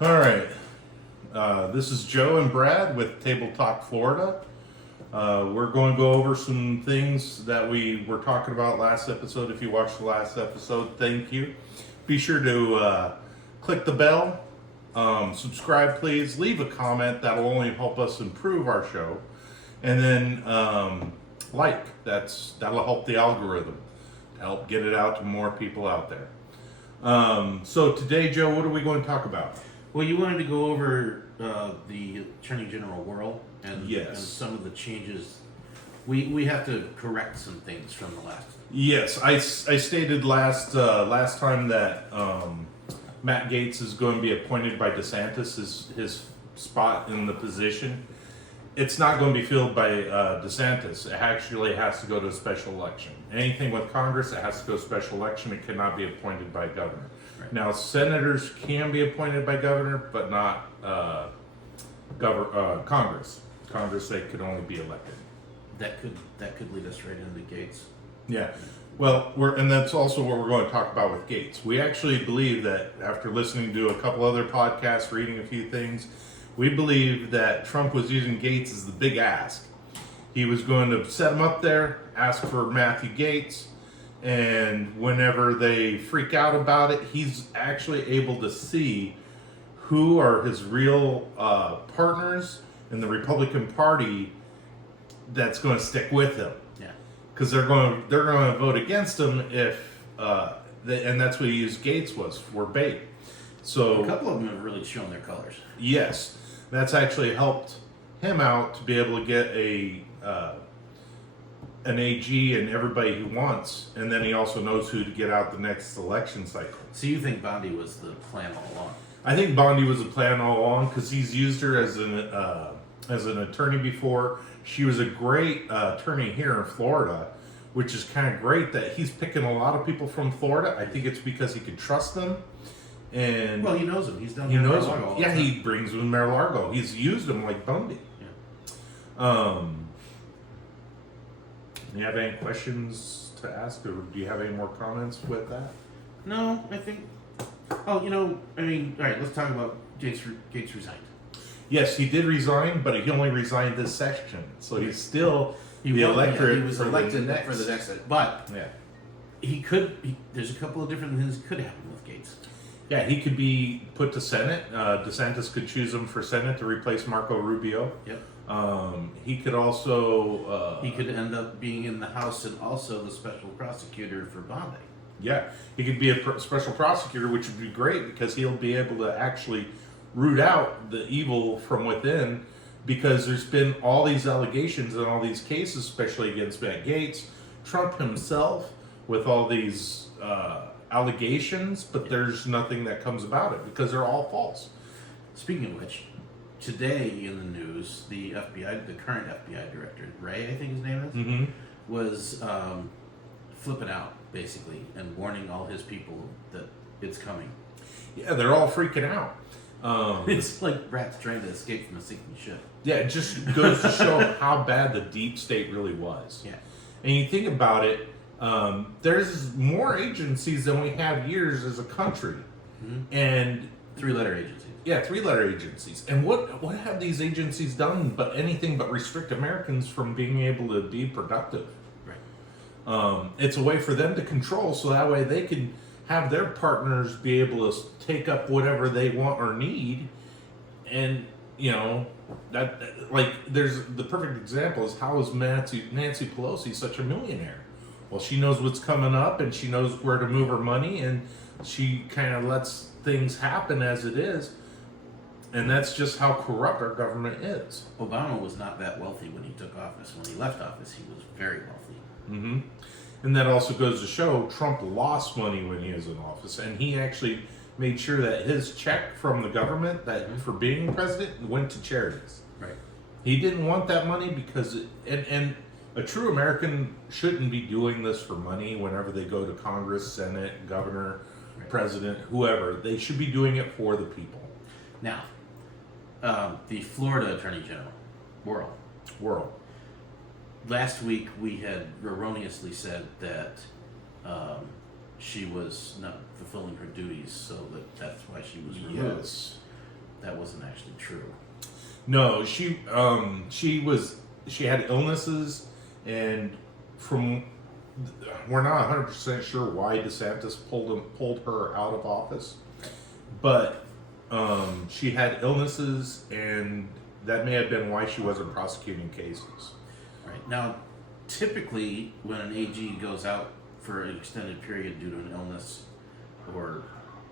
All right. This is Joe and Brad with TableTalk Florida. We're going to go over some things that we were talking about last episode. If you watched the last episode, thank you. Be sure to click the bell, subscribe, please. Leave a comment. That'll only help us improve our show. And then that'll help the algorithm to help get it out to more people out there. So today, Joe, what are we going to talk about? Well, you wanted to go over the Attorney General Worrel and some of the changes. We have to correct some things from the last. Yes, I stated last time that Matt Gaetz is going to be appointed by DeSantis his spot in the position. It's not going to be filled by DeSantis. It actually has to go to a special election. Anything with Congress, it has to go to special election. It cannot be appointed by governor. Right. Now, senators can be appointed by governor, but not Congress. Congress, they could only be elected. That could lead us right into Gaetz. Yeah. Well, and that's also what we're going to talk about with Gaetz. We actually believe that after listening to a couple other podcasts, reading a few things, we believe that Trump was using Gaetz as the big ask. He was going to set him up there, ask for Matthew Gaetz, and whenever they freak out about it, he's actually able to see who are his real partners in the Republican Party that's going to stick with him. Yeah, because they're going to vote against him if and that's what he used Gaetz was for bait. So a couple of them have really shown their colors. Yes, that's actually helped him out to be able to get an AG and everybody he wants, and then he also knows who to get out the next election cycle. So you think Bondi was the plan all along? I think Bondi was the plan all along because he's used her as an attorney before. She was a great attorney here in Florida, which is kind of great that he's picking a lot of people from Florida. I think it's because he can trust them. And well, he knows him. He's done. He knows him. Yeah, he brings with Mar-a-Lago. He's used them like Bundy. Yeah. Do you have any questions to ask, or do you have any more comments with that? No, I think. Oh, all right. Let's talk about Gaetz resigned. Yes, he did resign, but he only resigned this section, so he's still the electorate. He was elected for the next. But yeah, there's a couple of different things that could happen with Gaetz. Yeah, he could be put to Senate. DeSantis could choose him for Senate to replace Marco Rubio. Yep. He could also... he could end up being in the House and also the special prosecutor for Bondi. Yeah, he could be a special prosecutor, which would be great because he'll be able to actually root out the evil from within, because there's been all these allegations and all these cases, especially against Matt Gaetz, Trump himself, with all these... allegations, but there's nothing that comes about it because they're all false. Speaking of which, today in the news, the current FBI director, Ray, I think his name is, was flipping out basically and warning all his people that it's coming. Yeah, they're all freaking out. It's like rats trying to escape from a sinking ship. Yeah, it just goes to show how bad the deep state really was. Yeah, and you think about it. There's more agencies than we have years as a country, and three-letter agencies. Yeah, three-letter agencies. And what have these agencies done but anything but restrict Americans from being able to be productive? Right. It's a way for them to control, so that way they can have their partners be able to take up whatever they want or need, and that there's the perfect example is how is Nancy Pelosi such a millionaire? Well, she knows what's coming up, and she knows where to move her money, and she kind of lets things happen as it is, and that's just how corrupt our government is. Obama was not that wealthy when he took office. When he left office, he was very wealthy. Mm-hmm. And that also goes to show Trump lost money when he was in office, and he actually made sure that his check from the government for being president went to charities. Right. He didn't want that money because and a true American shouldn't be doing this for money whenever they go to Congress, Senate, governor, president, whoever. They should be doing it for the people. Now, the Florida Attorney General, Worrel. Last week we had erroneously said that she was not fulfilling her duties, so that's why she was removed. Yes. that wasn't actually true. No, she had illnesses, and we're not 100% sure why DeSantis pulled her out of office, but she had illnesses, and that may have been why she wasn't prosecuting cases. Right. Now, typically, when an AG goes out for an extended period due to an illness or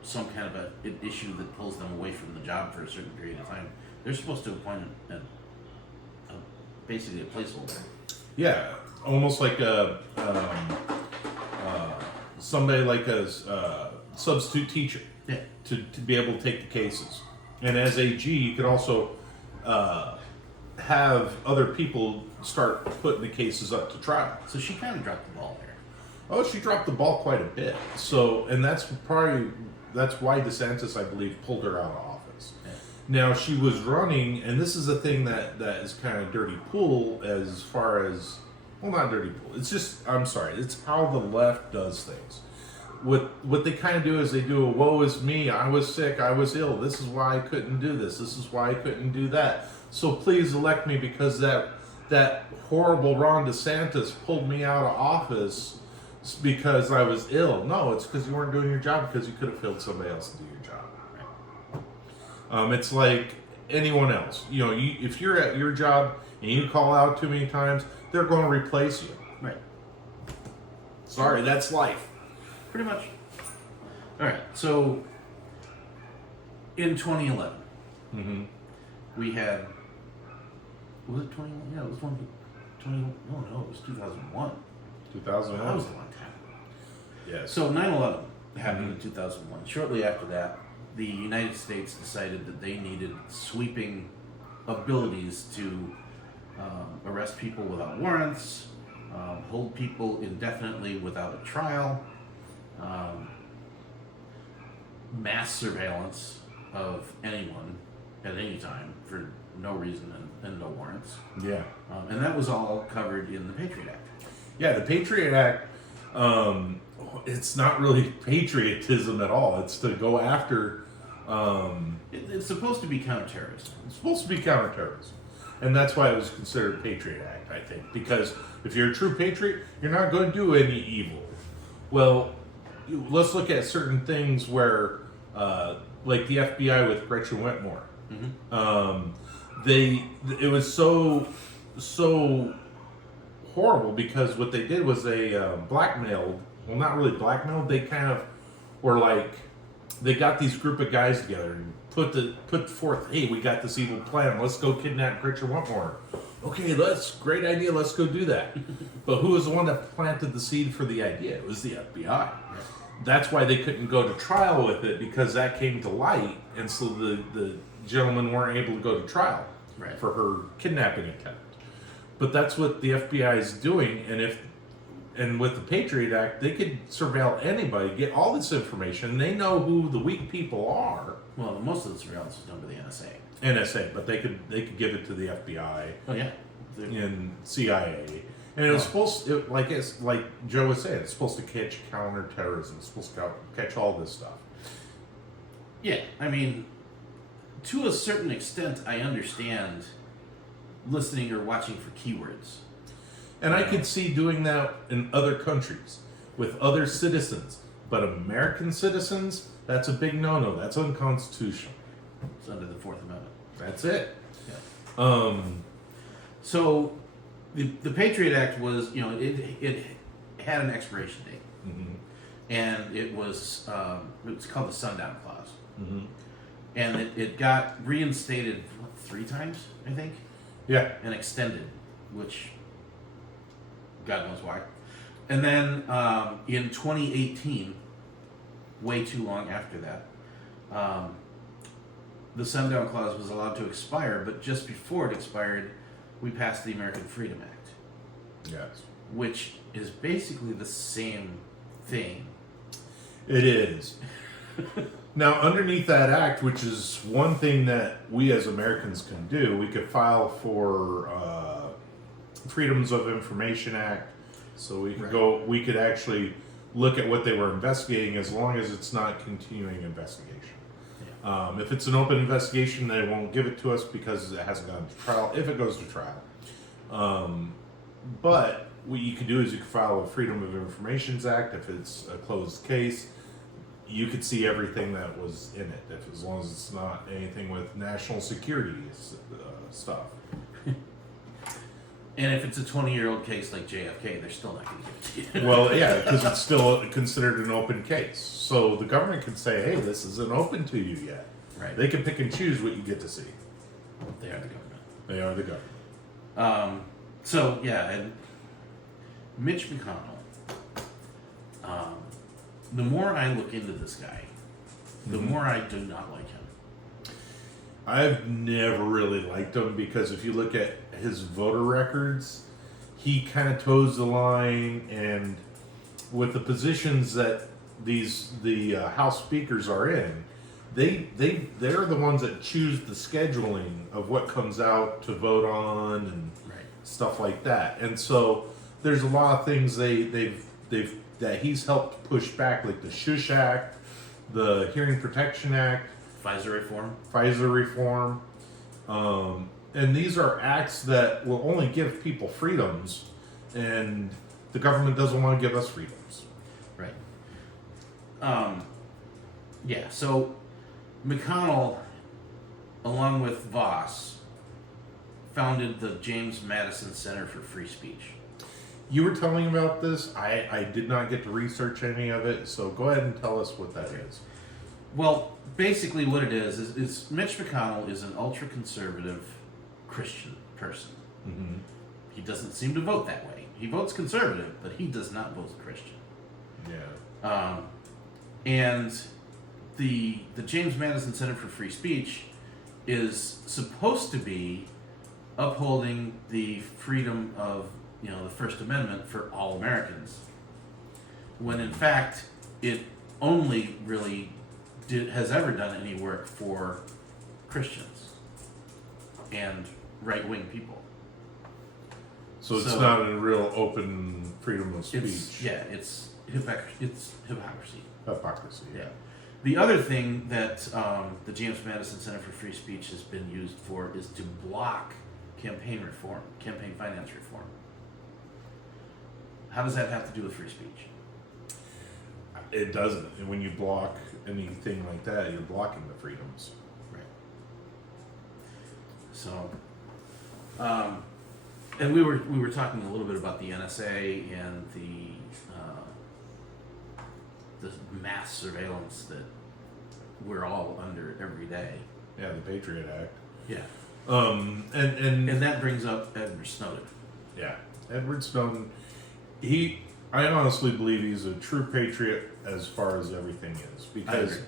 some kind of an issue that pulls them away from the job for a certain period of time, they're supposed to appoint basically a placeholder. Yeah, almost like somebody like a substitute teacher. Yeah. To be able to take the cases. And as AG, you could also have other people start putting the cases up to trial. So she kind of dropped the ball there. Oh, she dropped the ball quite a bit. So, and that's why DeSantis, I believe, pulled her out of office. Yeah. Now, she was running, and this is a thing that is kind of dirty pool as far as, well, not dirty pool. It's just, I'm sorry, it's how the left does things. What they kind of do is they do a woe is me, I was sick, I was ill, this is why I couldn't do this is why I couldn't do that. So please elect me because that horrible Ron DeSantis pulled me out of office because I was ill. No, it's because you weren't doing your job, because you could have filled somebody else to do your job. It's like anyone else. You know, if you're at your job and you call out too many times, they're going to replace you. Right. Sorry, that's life. Pretty much. All right. So in 2011, we had. Was it 2011? Yeah, it was 20. No, it was 2001. 2001. That was a long time. Yes. So 9/11 happened in 2001. Shortly after that, the United States decided that they needed sweeping abilities to arrest people without warrants, hold people indefinitely without a trial, mass surveillance of anyone at any time for no reason and no warrants. Yeah. And that was all covered in the Patriot Act. Yeah, the Patriot Act, it's not really patriotism at all. It's to go after... It's supposed to be counterterrorism. It's supposed to be counterterrorism. And that's why it was considered Patriot Act, I think. Because if you're a true patriot, you're not going to do any evil. Well, let's look at certain things where, like the FBI with Gretchen Whitmore. It was so horrible because what they did was they blackmailed. Well, not really blackmailed. They kind of were like, they got these group of guys together and put forth, hey, we got this evil plan. Let's go kidnap Gretchen Whitmore. Okay, great idea. Let's go do that. But who was the one that planted the seed for the idea? It was the FBI. That's why they couldn't go to trial with it, because that came to light, and so the gentlemen weren't able to go to trial for her kidnapping attempt. But that's what the FBI is doing, and with the Patriot Act, they could surveil anybody, get all this information. They know who the weak people are. Well, most of the surveillance was done by the NSA. NSA, but they could give it to the FBI. Oh yeah, and CIA. And it was supposed to, like Joe was saying, it's supposed to catch counterterrorism. It's supposed to catch all this stuff. Yeah, I mean, to a certain extent, I understand listening or watching for keywords. And I could see doing that in other countries with other citizens. But American citizens, that's a big no-no. That's unconstitutional. It's under the Fourth Amendment. That's it. Yeah. So the Patriot Act was, it had an expiration date. And it was called the Sundown Clause. And it got reinstated 3 times, I think? Yeah. And extended, which God knows why. And then in 2018, way too long after that, the Sundown Clause was allowed to expire, but just before it expired, we passed the American Freedom Act. Yes. Which is basically the same thing. It is. Now, underneath that act, which is one thing that we as Americans can do, we could file for Freedoms of Information Act. So we could we could actually look at what they were investigating, as long as it's not continuing investigation. If it's an open investigation, they won't give it to us because it hasn't gone to trial. If it goes to trial, but what you can do is you can file a Freedom of Information Act. If it's a closed case, you could see everything that was in it, as long as it's not anything with national security stuff. And if it's a 20-year-old case like JFK, they're still not going to give it to you. Well, yeah, because it's still considered an open case. So the government can say, hey, this isn't open to you yet. Right. They can pick and choose what you get to see. They are the government. They are the government. So, yeah, and Mitch McConnell, the more I look into this guy, the more I do not like him. I've never really liked him because if you look at his voter records, he kind of toes the line, and with the positions that the House speakers are in, they're the ones that choose the scheduling of what comes out to vote on and stuff like that. And so there's a lot of things they've that he's helped push back, like the Shush Act, the Hearing Protection Act, Pfizer reform. And these are acts that will only give people freedoms, and the government doesn't want to give us freedoms. Right. Yeah, so McConnell, along with Voss, founded the James Madison Center for Free Speech. You were telling me about this. I did not get to research any of it, so go ahead and tell us what that is. Well, basically what it is Mitch McConnell is an ultra-conservative Christian person. Mm-hmm. He doesn't seem to vote that way. He votes conservative, but he does not vote Christian. Yeah. And the James Madison Center for Free Speech is supposed to be upholding the freedom of, the First Amendment for all Americans, when in fact it only really has ever done any work for Christians and right-wing people. So it's not a real open freedom of speech. It's hypocrisy. Hypocrisy. Yeah. The other thing that the James Madison Center for Free Speech has been used for is to block campaign finance reform. How does that have to do with free speech? It doesn't. And when you block anything like that, you're blocking the freedoms. Right. So, and we were talking a little bit about the NSA and the mass surveillance that we're all under every day. Yeah, the Patriot Act. Yeah. And that brings up Edward Snowden. Yeah, Edward Snowden. I honestly believe he's a true patriot as far as everything is, because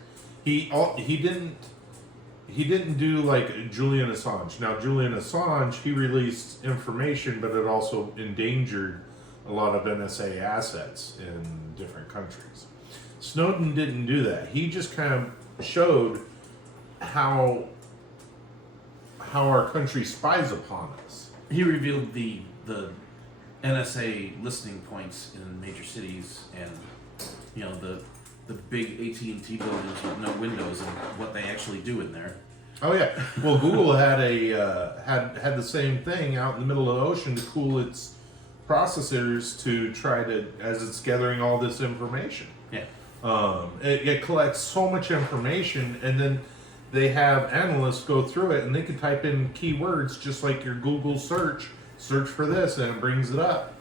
he didn't do like Julian Assange. Now Julian Assange, he released information, but it also endangered a lot of NSA assets in different countries. Snowden didn't do that. He just kind of showed how our country spies upon us. He revealed the NSA listening points in major cities, and the big AT&T buildings with no windows and what they actually do in there. Oh yeah. Well, Google had had the same thing out in the middle of the ocean to cool its processors to try to, as it's gathering all this information. Yeah. It collects so much information, and then they have analysts go through it, and they can type in keywords just like your Google search for this, and it brings it up.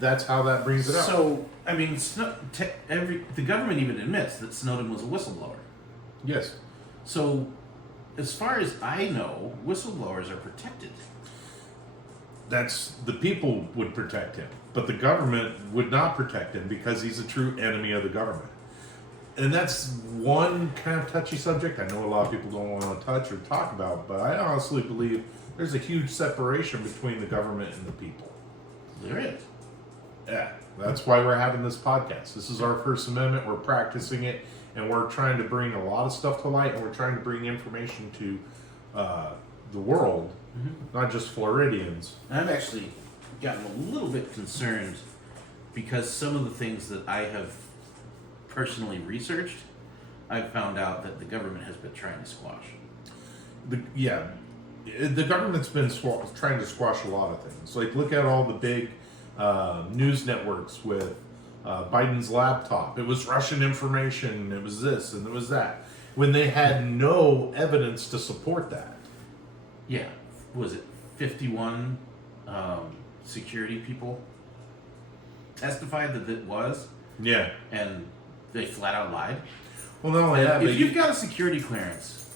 That's how that brings it up. So, I mean, the government even admits that Snowden was a whistleblower. Yes. So, as far as I know, whistleblowers are protected. That's the people would protect him, but the government would not protect him because he's a true enemy of the government. And that's one kind of touchy subject I know a lot of people don't want to touch or talk about, but I honestly believe there's a huge separation between the government and the people. There is. Yeah, that's why we're having this podcast. This is our First Amendment. We're practicing it, and we're trying to bring a lot of stuff to light, and we're trying to bring information to the world, not just Floridians. I've actually gotten a little bit concerned because some of the things that I have personally researched, I've found out that the government has been trying to squash. The government's been trying to squash a lot of things. Like, look at all the big news networks with Biden's laptop. It was Russian information, it was this, and it was that. When they had no evidence to support that. Yeah. Was it 51 security people testified that it was? Yeah. And they flat out lied? Well, not only that, if you've got a security clearance,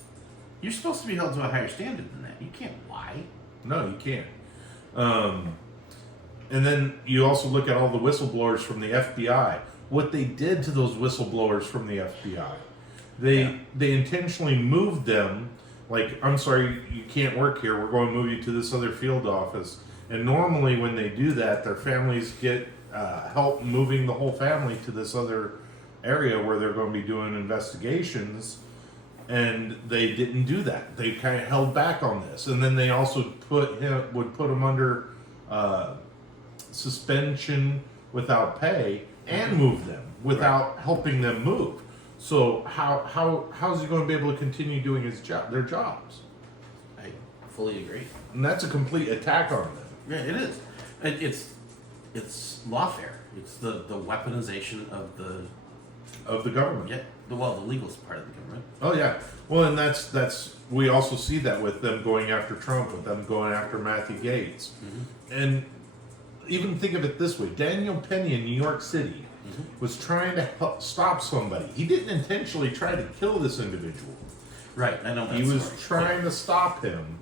you're supposed to be held to a higher standard than that. You can't lie. No, you can't. And then you also look at all the whistleblowers from the FBI. What they did to those whistleblowers from the FBI. They intentionally moved them. Like, I'm sorry, you can't work here. We're going to move you to this other field office. And normally when they do that, their families get help moving the whole family to this other area where they're going to be doing investigations. And they didn't do that. They kind of held back on this. And then they also would put him under suspension without pay and move them without helping them move. So how's he going to be able to continue doing their jobs? I fully agree. And that's a complete attack on them. Yeah, it is. It's lawfare. It's the weaponization of the government. Yeah. The legal part of the government. Oh yeah. Well, and that's we also see that with them going after Trump, with them going after Matthew Gaetz, and even think of it this way: Daniel Penny in New York City was trying to stop somebody. He didn't intentionally try to kill this individual. Right. I know. He was trying to stop him,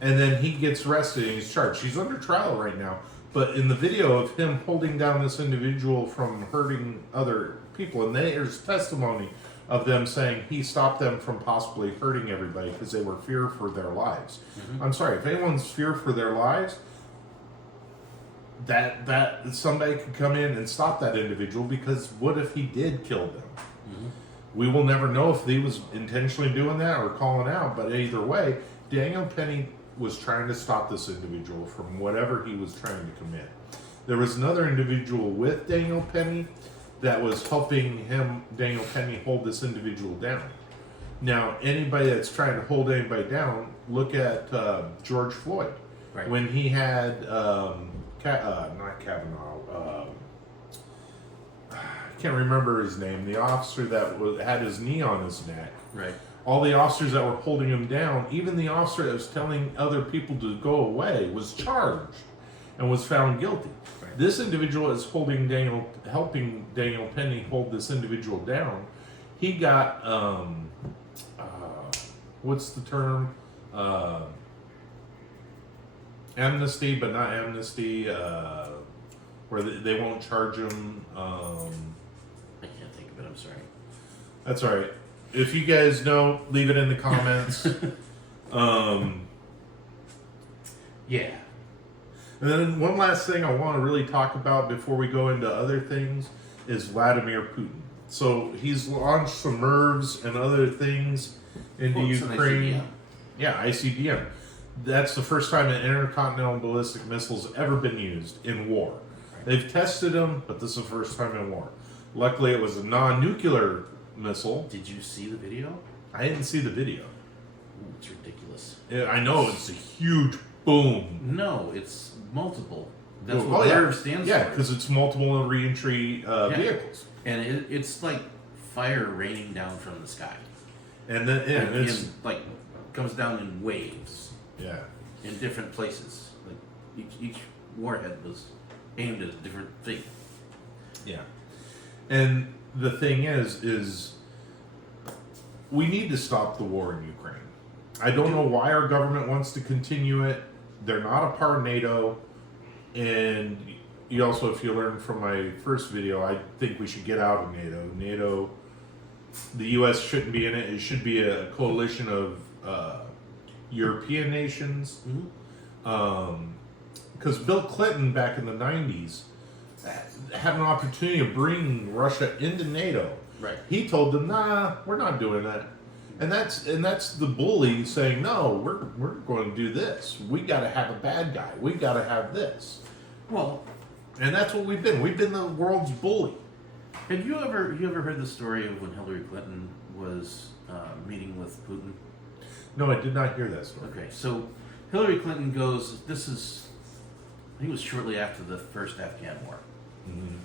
and then he gets arrested and he's charged. He's under trial right now. But in the video of him holding down this individual from hurting other people, and there's testimony of them saying he stopped them from possibly hurting everybody because they were fear for their lives. I'm sorry, if anyone's fear for their lives, that somebody could come in and stop that individual, because what if he did kill them? We will never know if he was intentionally doing that or calling out, but either way, Daniel Penny was trying to stop this individual from whatever he was trying to commit. There was another individual with Daniel Penny that was helping Daniel Penny, hold this individual down. Now, anybody that's trying to hold anybody down, look at George Floyd. Right. When he had, not Kavanaugh, I can't remember his name, the officer that had his knee on his neck. Right. All the officers that were holding him down, even the officer that was telling other people to go away, was charged and was found guilty. Right. This individual is helping Daniel Penny hold this individual down. He got, what's the term? Amnesty, but not amnesty, where they won't charge him. I can't think of it, I'm sorry. That's all right. If you guys know, leave it in the comments. Yeah. And then one last thing I want to really talk about before we go into other things is Vladimir Putin. So he's launched some MIRVs and other things into Ukraine. Yeah, ICBM. That's the first time an intercontinental ballistic missile has ever been used in war. They've tested them, but this is the first time in war. Luckily, it was a non-nuclear missile. Did you see the video? I didn't see the video. Ooh, it's ridiculous. I know, it's a huge boom. No, it's multiple. That's what MIRV stands for. Yeah, because it's multiple reentry vehicles. And it's like fire raining down from the sky. And then it's like comes down in waves. Yeah. In different places. Like each warhead was aimed at a different thing. Yeah. And the thing is we need to stop the war in Ukraine. I don't know why our government wants to continue it. They're not a part of NATO. And you also, if you learned from my first video, I think we should get out of NATO. NATO, the U.S. shouldn't be in it. It should be a coalition of European nations. Because Bill Clinton back in the 90s had an opportunity to bring Russia into NATO. Right. He told them, "Nah, we're not doing that." And that's the bully saying, "No, we're going to do this. We got to have a bad guy. We got to have this." Well, and that's what we've been. We've been the world's bully. have you ever heard the story of when Hillary Clinton was meeting with Putin? No, I did not hear that story. Okay, so Hillary Clinton goes, this is, I think it was shortly after the first Afghan war. Mm-hmm.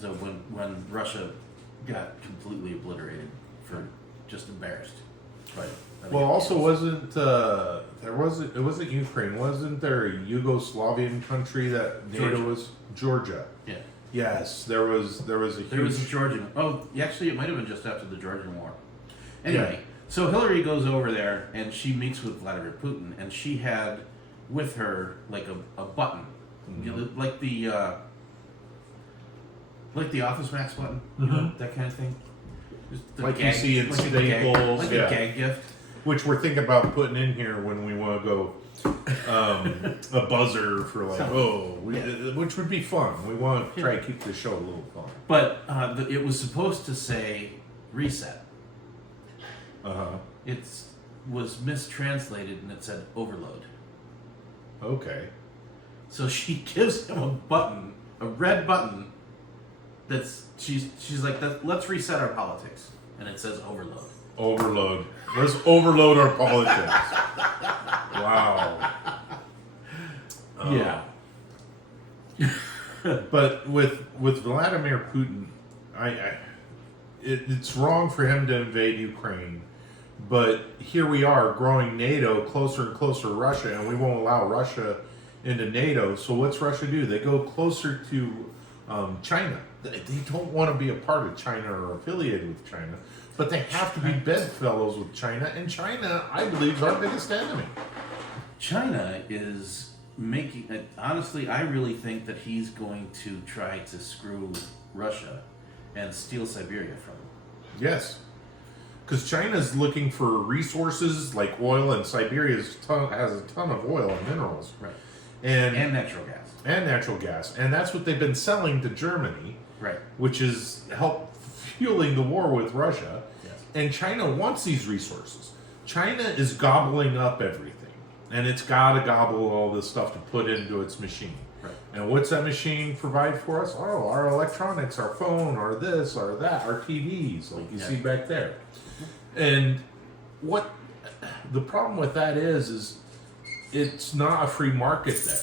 So when Russia got completely obliterated for just embarrassed. Right. Well, also wasn't it wasn't Ukraine? Wasn't there a Yugoslavian country that NATO Georgia. was Georgia? Yeah. Yes, there was a huge. There was a Georgian. Oh, actually, it might have been just after the Georgian War. Anyway, so Hillary goes over there and she meets with Vladimir Putin, and she had with her like a button, Mm-hmm. you know, like the Office Max button, you know, that kind of thing. Just the Like you see in Staples, like yeah. a gag gift. Which we're thinking about putting in here when we want to go a buzzer for like which would be fun. We want to try to keep the show a little fun. But it was supposed to say reset. It was mistranslated and it said overload. Okay. So she gives him a button, a red button. She's like, let's reset our politics, and it says overload. Overload. Let's overload our politics. Wow. Yeah. But with Vladimir Putin, it's wrong for him to invade Ukraine. But here we are growing NATO closer and closer to Russia, and we won't allow Russia into NATO. So what's Russia do? They go closer to China. They don't want to be a part of China or affiliated with China, but they have to be bedfellows with China. And China, I believe, is our biggest enemy. China is making. Honestly, I really think that he's going to try to screw Russia and steal Siberia from them. Yes. Because China's looking for resources like oil, and Siberia has a ton of oil and minerals. Right. And natural gas. And natural gas. And that's what they've been selling to Germany. Right. Which is help fueling the war with Russia. Yes. And China wants these resources. China is gobbling up everything. And it's got to gobble all this stuff to put into its machine. Right. And what's that machine provide for us? Oh, our electronics, our phone, our this, our that, our TVs, like you see back there. And what the problem with that is it's not a free market there.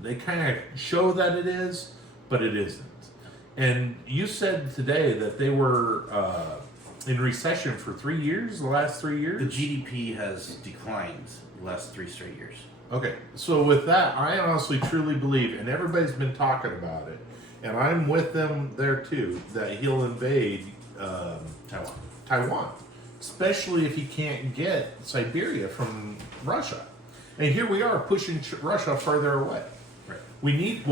They kind of show that it is, but it isn't. And you said today that they were in recession for 3 years, the last 3 years? The GDP has declined the last 3 straight years. Okay, so with that, I honestly truly believe, and everybody's been talking about it, and I'm with them there too, that he'll invade Taiwan. Especially if he can't get Siberia from Russia. And here we are pushing Russia further away. Right. We need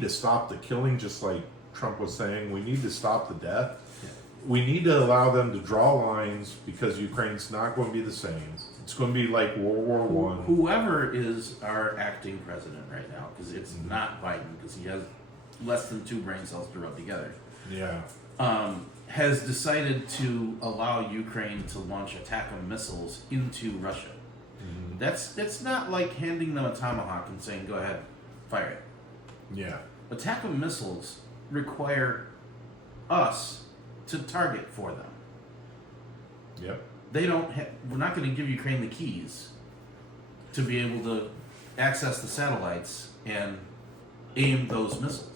to stop the killing, just like Trump was saying. We need to stop the death. Yeah. We need to allow them to draw lines, because Ukraine's not going to be the same. It's going to be like World War I. Whoever is our acting president right now, because it's not Biden, because he has less than 2 brain cells to rub together. Yeah. Has decided to allow Ukraine to launch ATACMS missiles into Russia. Mm-hmm. That's not like handing them a tomahawk and saying, go ahead, fire it. Yeah. ATACMS missiles require us to target for them. Yep. We're not going to give Ukraine the keys to be able to access the satellites and aim those missiles.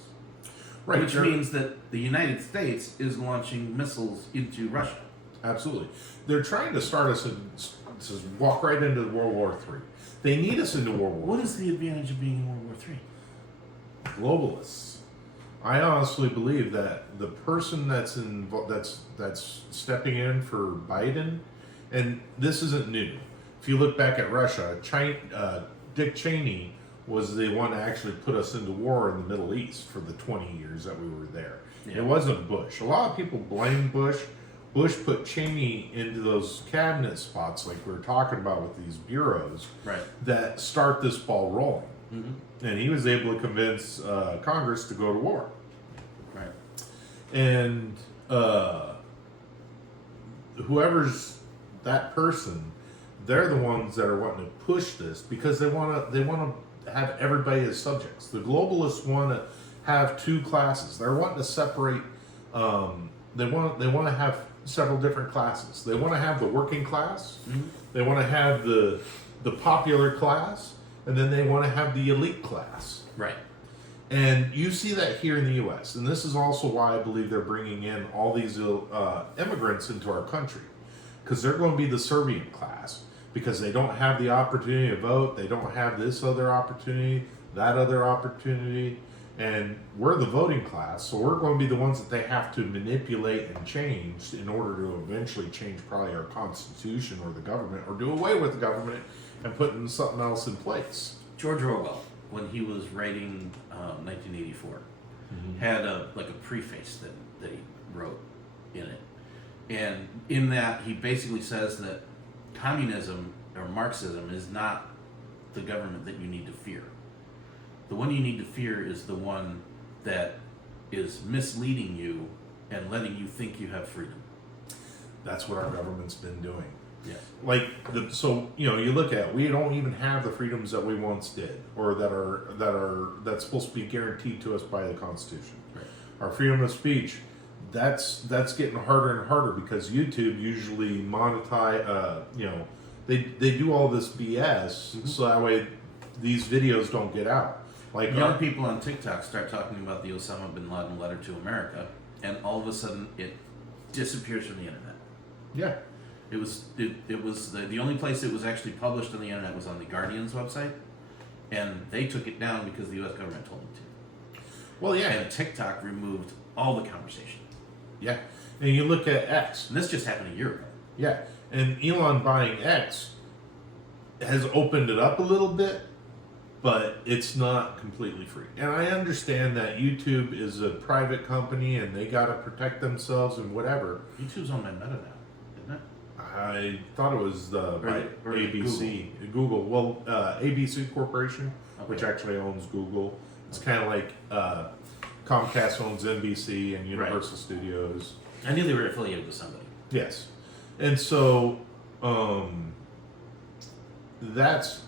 Right. Which means that the United States is launching missiles into Russia. Absolutely. They're trying to start us to walk right into World War III. They need us into World War. What is the advantage of being in World War III? Globalists. I honestly believe that the person that's stepping in for Biden, and this isn't new. If you look back at Russia, Dick Cheney was the one that actually put us into war in the Middle East for the 20 years that we were there. Yeah. It wasn't Bush. A lot of people blame Bush. Bush put Cheney into those cabinet spots like we were talking about with these bureaus that start this ball rolling. Mm-hmm. And he was able to convince Congress to go to war. Right. And whoever's that person, they're the ones that are wanting to push this because they want to have everybody as subjects. The globalists want to have 2 classes. They're wanting to separate they want to have several different classes. They want to have the working class. Mm-hmm. They want to have the popular class, and then they want to have the elite class. Right. And you see that here in the U.S. And this is also why I believe they're bringing in all these immigrants into our country, because they're going to be the Serbian class, because they don't have the opportunity to vote. They don't have this other opportunity, that other opportunity. And we're the voting class, so we're going to be the ones that they have to manipulate and change in order to eventually change probably our constitution or the government, or do away with the government and put in something else in place. George Orwell, when he was writing 1984, had a preface that he wrote in it. And in that, he basically says that communism or Marxism is not the government that you need to fear. The one you need to fear is the one that is misleading you and letting you think you have freedom. That's what our government's been doing. Yeah. So you look at, we don't even have the freedoms that we once did, or that's supposed to be guaranteed to us by the Constitution. Right. Our freedom of speech, that's getting harder and harder, because YouTube usually monetize. They do all this BS, so that way these videos don't get out. Like young people on TikTok start talking about the Osama bin Laden letter to America, and all of a sudden it disappears from the internet. Yeah. It was the only place it was actually published on the internet was on the Guardian's website, and they took it down because the U.S. government told them to. Well, yeah. And TikTok removed all the conversation. Yeah. And you look at X. And this just happened a year ago. Yeah. And Elon buying X has opened it up a little bit, but it's not completely free. And I understand that YouTube is a private company and they got to protect themselves and whatever. YouTube's owned by Meta now, isn't it? I thought it was by or ABC. Google. Well, ABC Corporation, Okay. which actually owns Google. It's kind of like Comcast owns NBC and Universal Studios. I knew they were affiliated with somebody. Yes. And so that.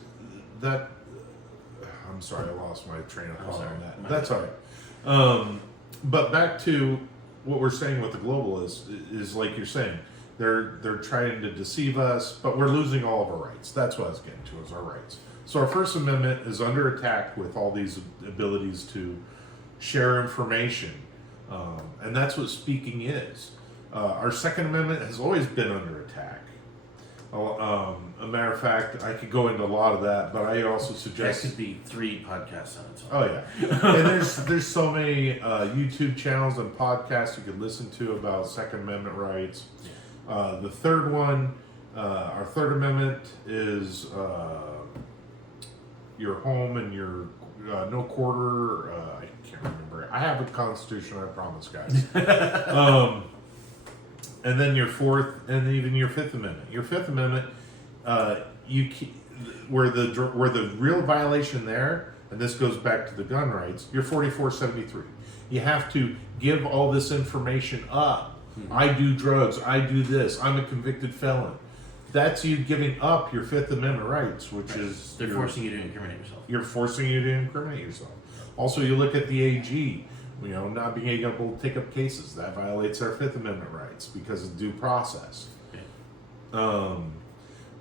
I'm sorry, I lost my train of thought on that. That's all right. But back to what we're saying with the globalists is like you're saying, they're trying to deceive us, but we're losing all of our rights. That's what I was getting to, is our rights. So our First Amendment is under attack with all these abilities to share information, and that's what speaking is. Our Second Amendment has always been under attack. A matter of fact, I could go into a lot of that, but I also suggest that could be 3 podcasts on its own. Oh yeah, and there's so many YouTube channels and podcasts you could listen to about Second Amendment rights. The third one, our Third Amendment is your home and your no quarter. I can't remember. I have a Constitution, I promise, guys. And then your Fourth, and even your Fifth Amendment. Your Fifth Amendment, where the real violation there, and this goes back to the gun rights. You're 4473. You have to give all this information up. Mm-hmm. I do drugs. I do this. I'm a convicted felon. That's you giving up your Fifth Amendment rights, which is they're forcing you to incriminate yourself. You're forcing you to incriminate yourself. Also, you look at the AG. Not being able to take up cases, that violates our Fifth Amendment rights because of due process. Okay.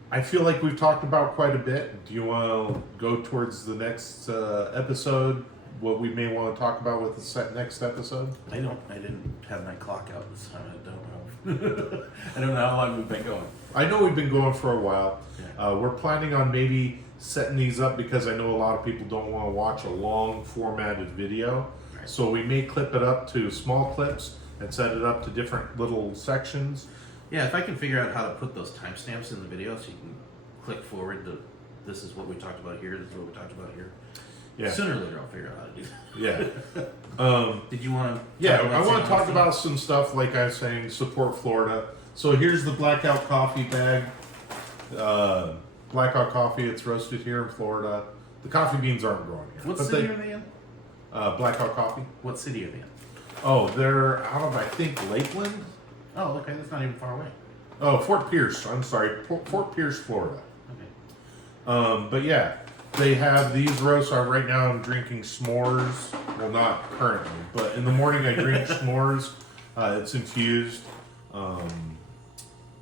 I feel like we've talked about quite a bit. Do you want to go towards the next episode? What we may want to talk about with the next episode? I didn't have my clock out this time. I don't know. I don't know how long we've been going. I know we've been going for a while. Yeah. We're planning on maybe setting these up because I know a lot of people don't want to watch a long formatted video. So we may clip it up to small clips and set it up to different little sections. Yeah, if I can figure out how to put those timestamps in the video so you can click forward to this is what we talked about here, this is what we talked about here. Yeah. Sooner or later I'll figure out how to do that. Yeah. Did you want to? Yeah, I want to talk about some stuff like I was saying, support Florida. So here's the Blackout Coffee bag. Blackout Coffee, it's roasted here in Florida. The coffee beans aren't growing here. What city are they in? Blackout Coffee. What city are they in? Oh, they're out of, I think, Lakeland. Oh, okay, that's not even far away. Oh, Fort Pierce. I'm sorry, Fort Pierce, Florida. Okay. But yeah, they have these roasts. Right now I'm drinking s'mores. Well, not currently, but in the morning I drink s'mores It's infused.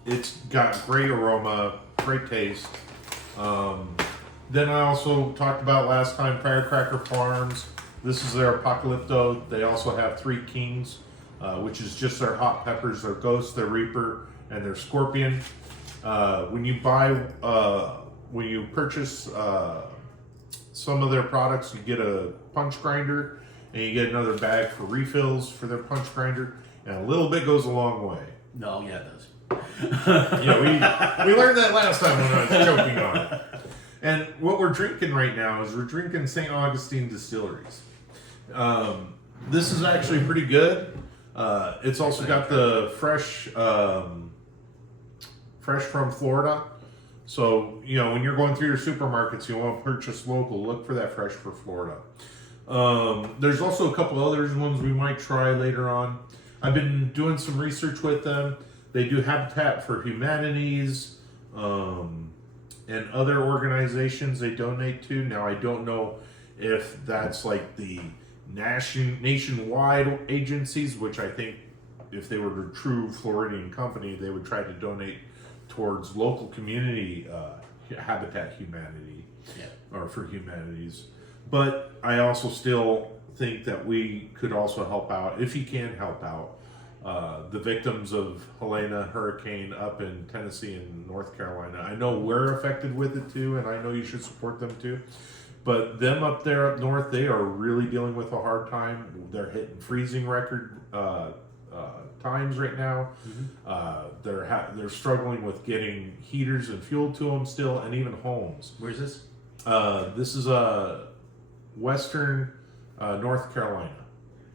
It's got great aroma, great taste. Then I also talked about last time Firecracker Farms. This is their Apocalypto. They also have Three Kings, which is just their hot peppers, their Ghost, their Reaper, and their Scorpion. When you purchase some of their products, you get a punch grinder, and you get another bag for refills for their punch grinder, and a little bit goes a long way. No, yeah, it does. We learned that last time when I was choking on it. And what we're drinking right now is we're drinking St. Augustine Distilleries. This is actually pretty good. It's also got the fresh from Florida. So, when you're going through your supermarkets, you want to purchase local, look for that fresh for Florida. There's also a couple other ones we might try later on. I've been doing some research with them. They do Habitat for Humanities and other organizations they donate to. Now, I don't know if that's like the nationwide agencies, which I think if they were a true Floridian company, they would try to donate towards local community Habitat Humanity or for Humanities. But I also still think that we could also help out, if you can help out, the victims of Helena hurricane up in Tennessee and North Carolina. I know we're affected with it too, and I know you should support them too. But them up there up north, they are really dealing with a hard time. They're hitting freezing record times right now. Mm-hmm. They're struggling with getting heaters and fuel to them still, and even homes. Where's this? This is western North Carolina.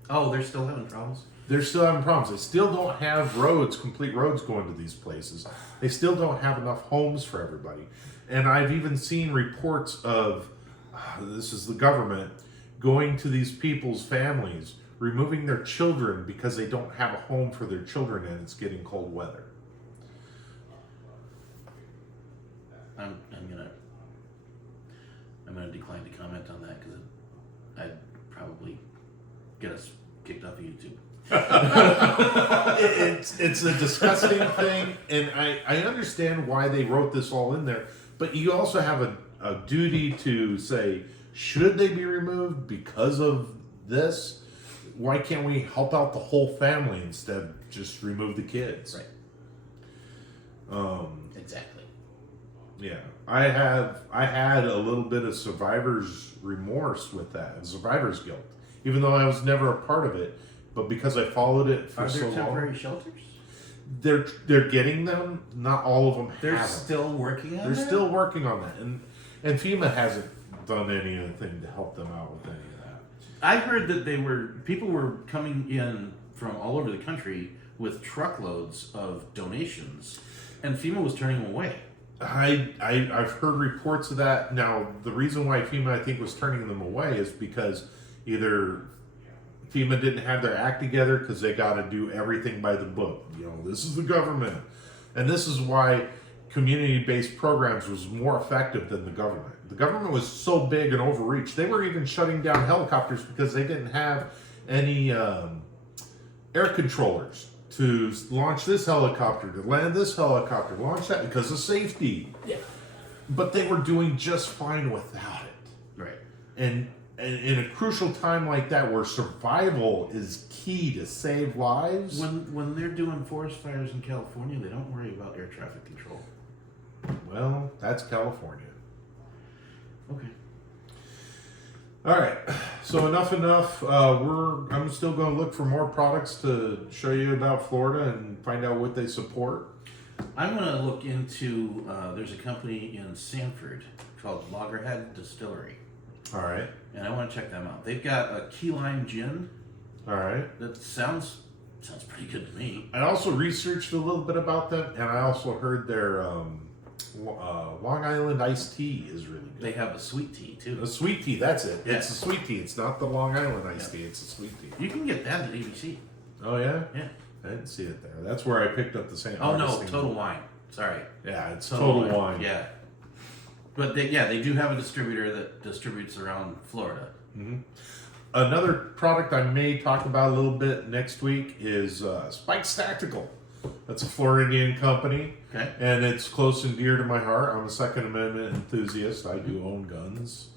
Oh, they're still having problems? They're still having problems. They still don't have complete roads going to these places. They still don't have enough homes for everybody. And I've even seen reports of, this is the government, going to these people's families, removing their children because they don't have a home for their children and it's getting cold weather. I'm gonna decline to comment on that because I'd probably get us kicked off of YouTube. It's a disgusting thing, and I understand why they wrote this all in there, but you also have a duty to say, should they be removed because of this? Why can't we help out the whole family instead of just remove the kids? Right. Exactly. Yeah. I had a little bit of survivor's remorse with that, and survivor's guilt, even though I was never a part of it. But because I followed it for so long. Are there temporary shelters? They're getting them. Not all of them. They're still working on. They're still working on that, and FEMA hasn't done anything to help them out with any of that. I heard that people were coming in from all over the country with truckloads of donations, and FEMA was turning them away. I've heard reports of that. Now, the reason why FEMA, I think, was turning them away is because either FEMA didn't have their act together because they got to do everything by the book. This is the government. And this is why community-based programs was more effective than the government. The government was so big and overreach. They were even shutting down helicopters because they didn't have any air controllers to launch this helicopter, to land this helicopter, launch that because of safety. Yeah. But they were doing just fine without it. Right. And in a crucial time like that where survival is key to save lives. When they're doing forest fires in California, they don't worry about air traffic control. Well, that's California. Okay. All right. So enough. I'm still going to look for more products to show you about Florida and find out what they support. I'm going to look into, there's a company in Sanford called Loggerhead Distillery. All right. And I want to check them out. They've got a key lime gin. All right. That sounds pretty good to me. I also researched a little bit about them, and I also heard their Long Island iced tea is really good. They have a sweet tea, too. A sweet tea, that's it. Yeah. It's a sweet tea. It's not the Long Island iced tea. It's a sweet tea. You can get that at ABC. Oh, yeah? Yeah. I didn't see it there. That's where I picked up the St. Augustine. No, Total Wine. Sorry. Yeah, it's Total Wine. Yeah. But they do have a distributor that distributes around Florida. Mm-hmm. Another product I may talk about a little bit next week is Spike's Tactical. That's a Floridian company, Okay. and it's close and dear to my heart. I'm a Second Amendment enthusiast. I do own guns,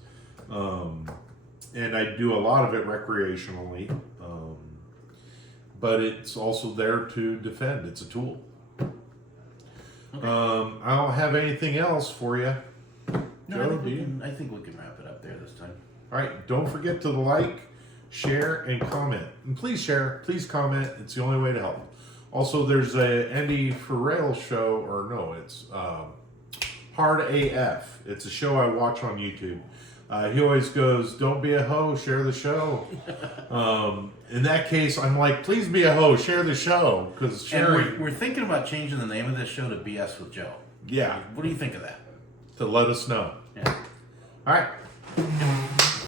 and I do a lot of it recreationally. But it's also there to defend. It's a tool. Okay. I don't have anything else for you. No, Joe, do you? I think we can wrap it up there this time. All right, don't forget to like, share, and comment. And please share, please comment. It's the only way to help. Also, there's a Andy Worrel show, or no, it's Hard AF. It's a show I watch on YouTube. He always goes, "Don't be a hoe, share the show." In that case, I'm like, "Please be a hoe, share the show," because sharing. And we're thinking about changing the name of this show to BS with Joe. Yeah, What do you think of that? to let us know. Yeah. All right.